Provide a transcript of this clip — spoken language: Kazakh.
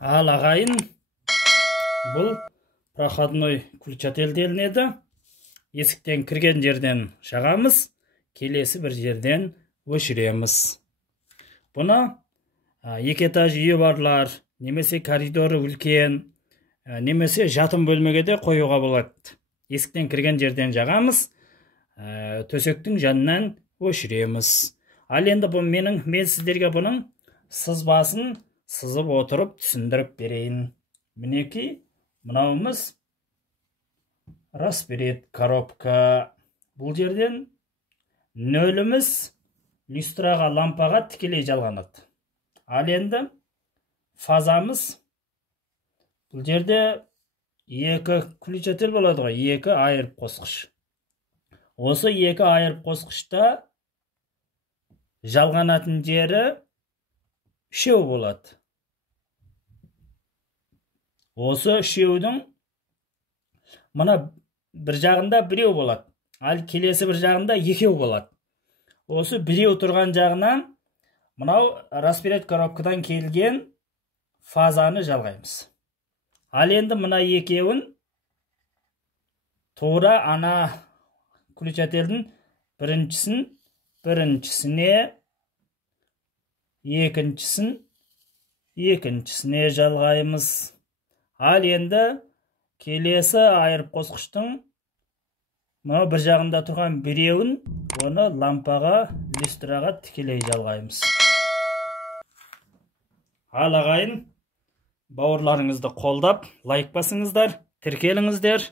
Ал ағайын, бұл проходной включатель делінеді. Есіктен кірген жерден жағамыз, келесі бір жерден өшіреміз. Бұны екі этаж үйі барлар, немесе коридоры үлкен, немесе жатын бөлмеге де қоюға болады. Есіктен кірген жерден жағамыз, төсектің жанынан өшіреміз. Ал енді бұл мен сіздерге бұның сызбасын сызып отырып түсіндіріп берейін. Мінекей, мынауымыз разберет коробка. Бұл жерден нөліміз люстраға, лампаға тікелей жалғанады. Ал енді фазамыз, бұл жерде екі включатель болады ғой, екі айырып қосқыш. Осы екі айырып қосқышта жалғанатын жері үшеу болады. Осы үшеудің мына бір жағында біреу болады, ал келесі бір жағында екеу болады. Осы біреу тұрған жағынан мынау разберет коробкадан келген фазаны жалғаймыз. Ал енді мына екеуін тура ана включательдің біріншісіне, екіншісіне жалғаймыз. Ал енді келесі айырып қосқыштың мынау бір жағында тұрған біреуін оны лампаға, люстраға тікелей жалғаймыз. Ал ағайын, бауырларыңызды қолдап, лайк басыңыздар, тіркеліңіздер.